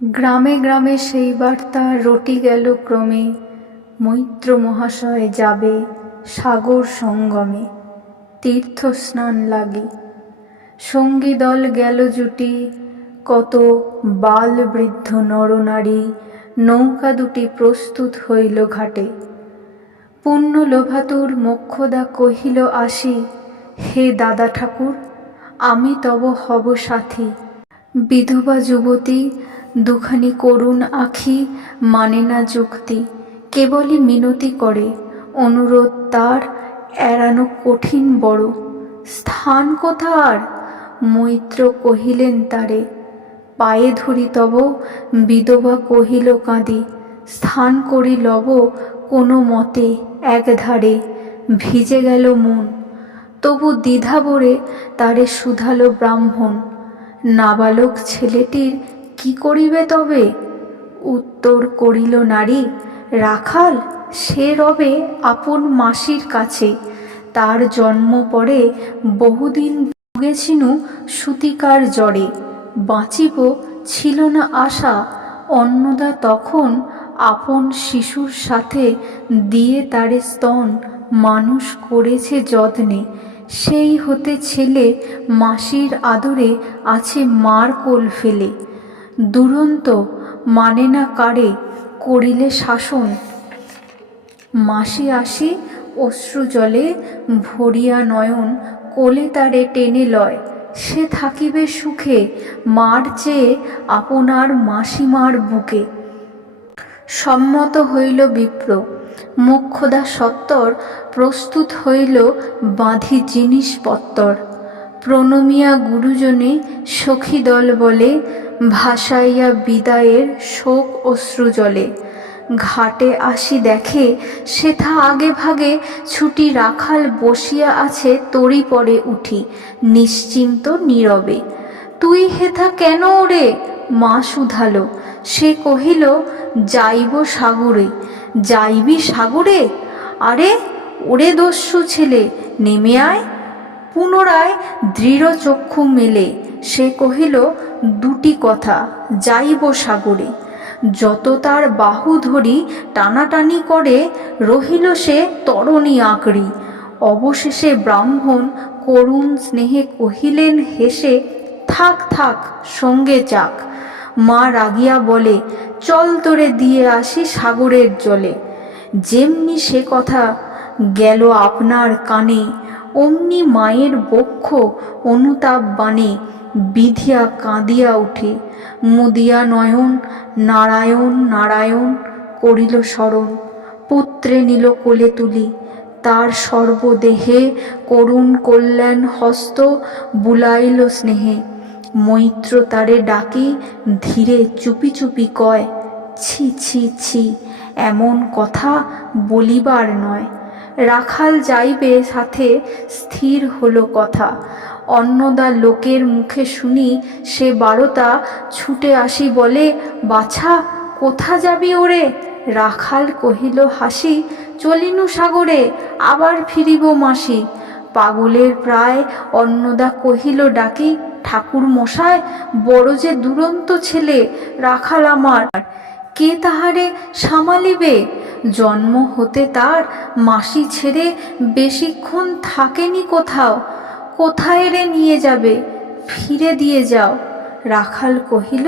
গ্রামে গ্রামে সেই বার্তা রটি গেল ক্রমে, মৈত্র মহাশয় যাবে সাগর সঙ্গমে, তীর্থস্নান লাগি। সঙ্গী দল গেল জুটি, কত বাল বৃদ্ধ নরনারী, নৌকা দুটি প্রস্তুত হইল ঘাটে। পুণ্য লোভাতুর মোক্ষদা কহিল আসি, হে দাদা ঠাকুর, আমি তব হব সাথী। বিধবা যুবতী দুখানি করুণ আখি, মানে না যুক্তি, কেবলই মিনতি করে, অনুরোধ তার এড়ানো কঠিন বড়। স্থান কোথার? মৈত্র কহিলেন তারে, পায়ে ধরি তব। বিধবা কহিল কাঁদি, স্থান করি লব কোনো মতে একধারে। ভিজে গেল মন, তবু দ্বিধা ভরে তারে শুধালো ব্রাহ্মণ, নাবালক ছেলেটির কি করিবে তবে? উত্তর করিল নারী, রাখাল সে রবে আপন মাসির কাছে। তার জন্ম পরে বহুদিন ভুগেছিনু সূতিকার জ্বরে। বাঁচিব ছিল না আশা, অন্নদা তখন আপন শিশুর সাথে দিয়ে তারে স্তন মানুষ করেছে যত্নে। সেই হতে ছেলে মাসির আদরে আছে মার কোল ফেলে। দুরন্ত মানে না কারে করিলে শাসন, মাসি আসি অশ্রু জলে ভরিয়া নয়ন, কোলে তারে টেনে লয় সে থাকিবে সুখে, মার চেয়ে আপনার মাসিমার বুকে। সম্মত হইল বিপ্র, মোক্ষদা সত্বর প্রস্তুত হইল বাঁধি জিনিসপত্তর। প্রণমিয়া গুরুজনে সখী দল বলে, ভাসাইয়া বিদায়ের শোক অশ্রু জলে। ঘাটে আসি দেখে সেথা আগে ভাগে ছুটি, রাখাল বসিয়া আছে তরি পরে উঠি, নিশ্চিন্ত নীরবে। তুই হেথা কেন ওরে? মা শুধালো। সে কহিল, যাইব সাগরে। যাইবি সাগরে? আরে ওরে দস্যু ছেলে, নেমে আয়। পুনরায় দৃঢ় চক্ষু মেলে সে কহিল, দুটি কথা, যাইব সাগরে। যত তার বাহু ধরি টানাটানি করে, রহিল সে তরণী আঁকড়ি। অবশেষে ব্রাহ্মণ করুণ স্নেহে কহিলেন হেসে, থাক থাক সঙ্গে যাক। মা রাগিয়া বলে, চল তোরে দিয়ে আসি সাগরের জলে। যেমনি সে কথা গেল আপনার কানে, অমনি মায়ের বক্ষ অনুতাপ বাণে বিধিয়া কাঁদিয়া উঠে। মুদিয়া নয়ন নারায়ণ নারায়ণ করিল স্মরণ, পুত্রে নিল কোলে তুলি। তার সর্বদেহে করুণ কল্যাণ হস্ত বুলাইল স্নেহে। মৈত্র তারে ডাকি ধীরে চুপি চুপি কয়, ছি ছি ছি, এমন কথা বলিবার নয়। রাখাল যাইবে সাথে, স্থির হলো কথা। অন্নদা লোকের মুখে শুনি সে বারতা, ছুটে আসি বলে, বাছা কোথা যাবি ওরে? রাখাল কহিল হাসি, চলিনু সাগরে, আবার ফিরিব মাসি। পাগলের প্রায় অন্নদা কহিল ডাকি, ঠাকুর মশায় বড় যে দুরন্ত ছেলে রাখাল আমার, কে তাহারে সামালিবে? জন্ম হতে তার মাসি ছেড়ে বেশিক্ষণ থাকেনি কোথাও। কোথায় রে নিয়ে যাবে? ফিরে দিয়ে যাও। রাখাল কহিল,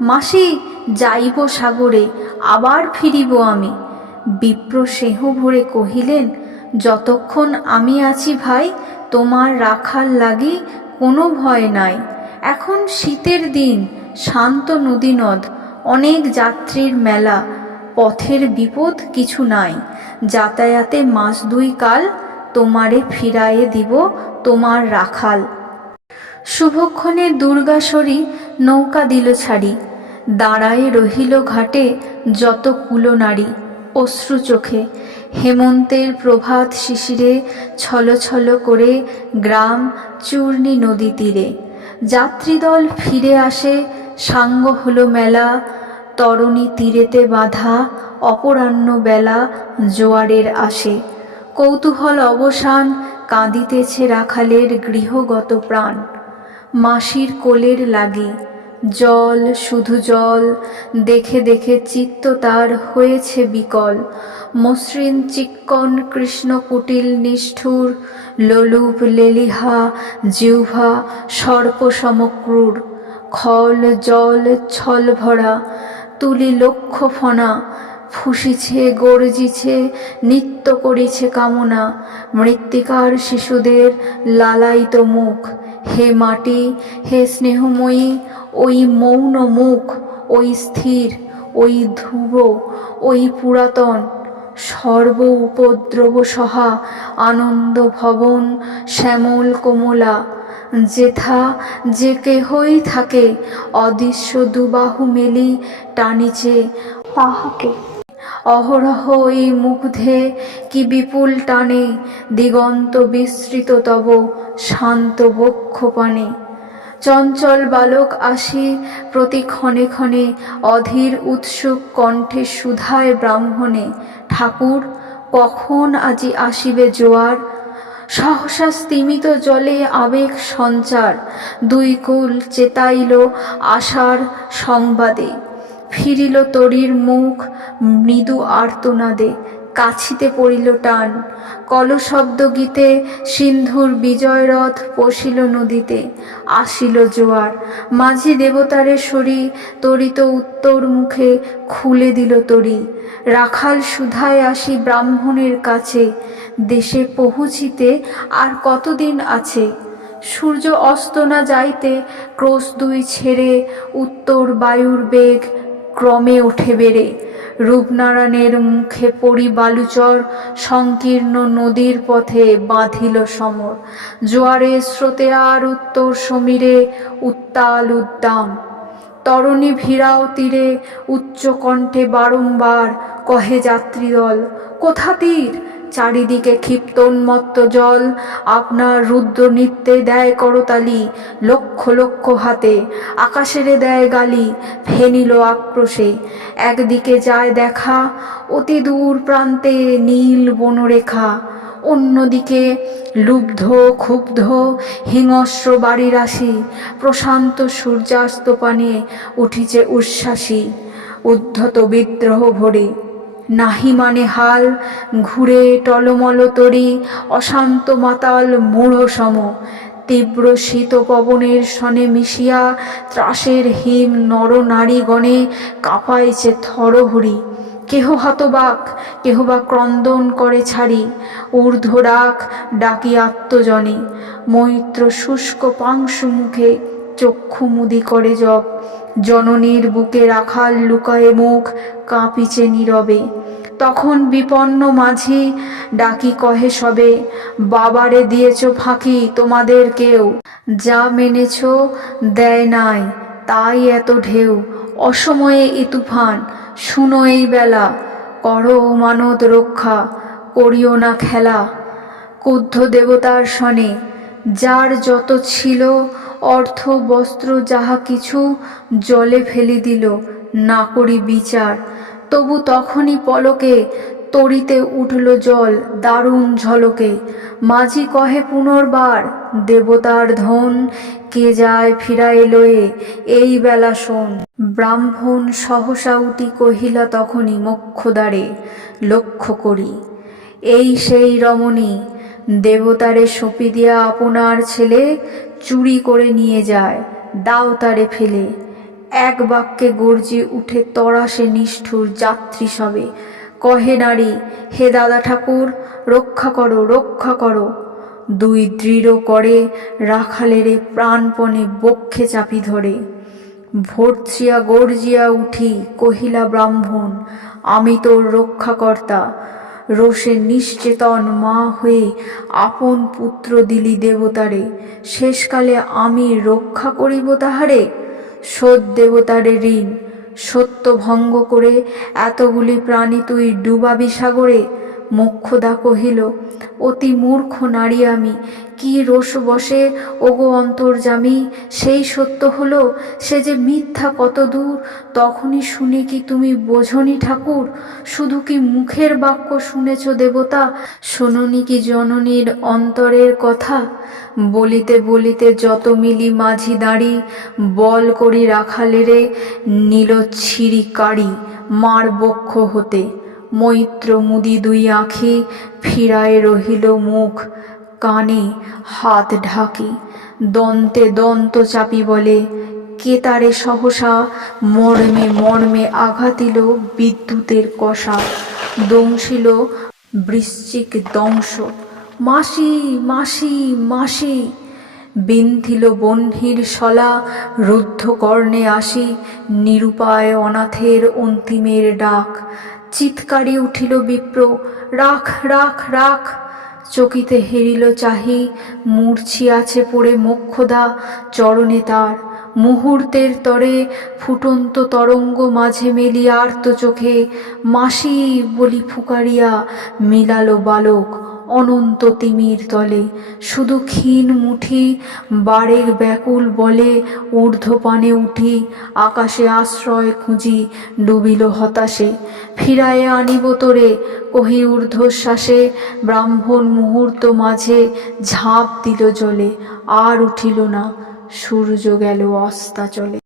মাসি যাইব সাগরে, আবার ফিরিব আমি। বিপ্র স্নেহ ভরে কহিলেন, যতক্ষণ আমি আছি ভাই, তোমার রাখাল লাগি কোনো ভয় নাই। এখন শীতের দিন, শান্ত নদী নদ, অনেক যাত্রীর মেলা, পথের বিপদ কিছু নাই। যাতায়াতে মাস দুই কাল, তোমারে ফিরাইয়ে দিব তোমার রাখাল। শুভক্ষণে দুর্গাসরী নৌকা দিল ছাড়ি, দাঁড়ায়ে রহিল ঘাটে যত কুলনারী। অশ্রু চোখে হেমন্তের প্রভাত শিশিরে ছল ছল করে গ্রাম চূর্ণী নদী তীরে। যাত্রীদল ফিরে আসে, সাঙ্গ হলো মেলা, তরণী তীরেতে বাঁধা অপরাহ্ন বেলা জোয়ারের আসে। কৌতূহল অবসান, কাঁদিতেছে রাখালের গৃহগত প্রাণ। মাসির কোলের লাগি জল, শুধু জল, দেখে দেখে চিত্ত তার হয়েছে বিকল। মসৃণ চিক্কণ কৃষ্ণ কুটিল নিষ্ঠুর, লোলুপ লেলিহা জিহ্বা সর্প সমক্রূর। খল জল ছল ভরা, তুলি লক্ষ ফনা, ফুঁসিছে গর্জিছে নৃত্য করিছে কামনা। মৃত্তিকার শিশুদের লালায়িত মুখ, হে মাটি, হে স্নেহময়ী, ওই মৌন মুখ, ওই স্থির, ওই ধ্রুব, ওই পুরাতন। সর্ব উপদ্রব সহা আনন্দ ভবন শ্যামল কোমলা, যেথা যে কেহই থাকে অদৃশ্য দুবাহু মেলি টানিছে তাহাকে। অহরহ এই মুগ্ধে কি বিপুল টানে, দিগন্ত বিস্তৃত তব শান্ত বক্ষ পানে। চঞ্চল বালক আসি প্রতি ক্ষণে ক্ষণে, অধীর উৎসুক কণ্ঠে সুধায় ব্রাহ্মণে। ঠাকুর, কখন আজি আসিবে জোয়ার? সহসা স্তিমিত জলে আবেগ সঞ্চার, দুই কুল চেতাইল আশার সংবাদে। ফিরিল তরীর মুখ মৃদু আর্তনাদে, কাছিতে পড়িল টান। কলশব্দ গীতে সিন্ধুর বিজয়রথ পশিল নদীতে। আসিল জোয়ার, মাঝি দেবতারে সরি তরিত উত্তর মুখে খুলে দিল তরী। রাখাল সুধায় আসি ব্রাহ্মণের কাছে, দেশে পৌঁছিতে আর কতদিন আছে? সূর্য অস্ত না যাইতে ক্রোশ দুই ছেড়ে, উত্তর বায়ুর বেগ ক্রমে ওঠে বেড়ে। রূপনারায়ণের মুখে পড়ি বালুচর, সংকীর্ণ নদীর পথে বাঁধিল সমর। জোয়ারের স্রোতে আর উত্তর সমীরে উত্তাল উদ্দাম। তরণী ভিড়াও তীরে উচ্চ কণ্ঠে বারংবার কহে যাত্রীদল, কোথা তীর? চারিদিকে ক্ষিপ্তোন্মত্ত জল আপনার রুদ্র নৃত্যে দেয় করতালি। লক্ষ লক্ষ হাতে আকাশেরে দেয় গালি, ফেনিল আক্রোশে। একদিকে যায় দেখা অতি দূর প্রান্তে নীল বনরেখা, অন্যদিকে লুব্ধ ক্ষুব্ধ হিংস্র বাড়ি রাশি। প্রশান্ত সূর্যাস্ত পানে উঠিছে উচ্ছ্বাসী, উদ্ধত বিদ্রোহ ভরে। নাহি মানে হাল, ঘুরে টলমল তরী, অশান্ত মাতাল মূঢ় সম। তীব্র শীত পবনের সনে মিশিয়া ত্রাসের হিম নর নারীগণে কাঁপাইছে থরহরি। কেহ হতবাক, কেহ বা ক্রন্দন করে ছাড়ি, ঊর্ধ্বরাগ ডাকি আত্মজনে। মৈত্র শুষ্ক পাংশু মুখে চক্ষু মুদি করে জপ। জননীর বুকে রাখাল লুকায়ে মুখ, কাঁপিছে নীরবে। তখন বিপন্ন মাঝি ডাকি কহে সবে, বাবারে দিয়েছ ফাঁকি তোমাদের কেউ, যা মেনেছ দেয় নাই তাই এত ঢেউ। অসময়ে এ তুফান, শুনো এই বেলা, করো মানদ রক্ষা, করিও না খেলা। ক্রুদ্ধ দেবতার সনে যার যত ছিল অর্থ বস্ত্র যাহা কিছু, জলে ফেলি দিল না করি বিচার। তবু তখনই পলকে তরিতে উঠল জল দারুণ ঝলকে। মাঝি কহে পুনর্বার, দেবতার ধন, কে যায় ফিরায়ে লয়ে এই বেলা শোন। ব্রাহ্মণ সহসা উঠি কহিলা তখনই মোক্ষদ্বারে লক্ষ্য করি, এই সেই রমণী, দেবতারে সঁপি দিয়া আপনার ছেলে চুরি করে নিয়ে যায়, দাও তারে ফেলে। এক বাক্যে গর্জি উঠে তরাসে নিষ্ঠুর যাত্রী সবে। কহে নারী, হে দাদা ঠাকুর, রক্ষা করো রক্ষা করো। দুই দৃঢ় করে রাখালেরে প্রাণপণে বক্ষে চাপি ধরে। ভর্ৎসিয়া গর্জিয়া উঠি কহিলা ব্রাহ্মণ, আমি তোর রক্ষাকর্তা। রোষে নিশ্চেতন মা হয়ে আপন পুত্র দিলি দেবতারে, শেষকালে আমি রক্ষা করিব তাহারে। শোধ দেবতারে ঋণ, সত্য ভঙ্গ করে এতগুলি প্রাণী তুই ডুবাবি সাগরে। মোক্ষদা কহিল, অতি মূর্খ নারী আমি, কি রোষ বসে ওগো অন্তর্যামী, সেই সত্য হলো সে যে মিথ্যা কত দূর, তখনই শুনে কি তুমি বোঝনি ঠাকুর? শুধু কি মুখের বাক্য শুনেছ দেবতা, শোনোনি কি জননীর অন্তরের কথা? বলিতে বলিতে যত মিলি মাঝি দাঁড়ি, বল করি রাখালেরে নীল ছিঁড়ি কাড়ি, মার বক্ষ হতে। মৈত্র মুদি দুই আঁখি, ফিরায় রহিল মুখ, কানে হাত ঢাকি। দন্তে দন্ত চাপি বলে, কে তারে সহসা মর্মে মর্মে আঘাতিল বিদ্যুতের কষা, দংশিল বৃশ্চিক দংশ। মাসি মাসি মাসি, বিন্ধিল বহ্নির শলা, রুদ্ধ কর্ণে আসি, নিরুপায় অনাথের অন্তিমের ডাক। চিৎকারে উঠিল বিপ্র, রাখ রাখ রাখ। চকিতে হেরিল চাহি, মূর্ছিয়াছে পড়ে মোক্ষদা, চরণে তার। মুহূর্তের তরে ফুটন্ত তরঙ্গ মাঝে মেলিয়া আর্ত চোখে মাসি বলি ফুকারিয়া মিলালো বালক অনন্ত তিমির তলে। শুধু ক্ষীণ মুঠি বারের ব্যাকুল বলে, ঊর্ধ্বপানে উঠি আকাশে আশ্রয় খুঁজি, ডুবিল হতাশে। ফিরায়ে আনিব তোরে কহি ঊর্ধ্বশ্বাসে, ব্রাহ্মণ মুহূর্ত মাঝে ঝাঁপ দিল জলে, আর উঠিল না, সূর্য গেল অস্তাচলে।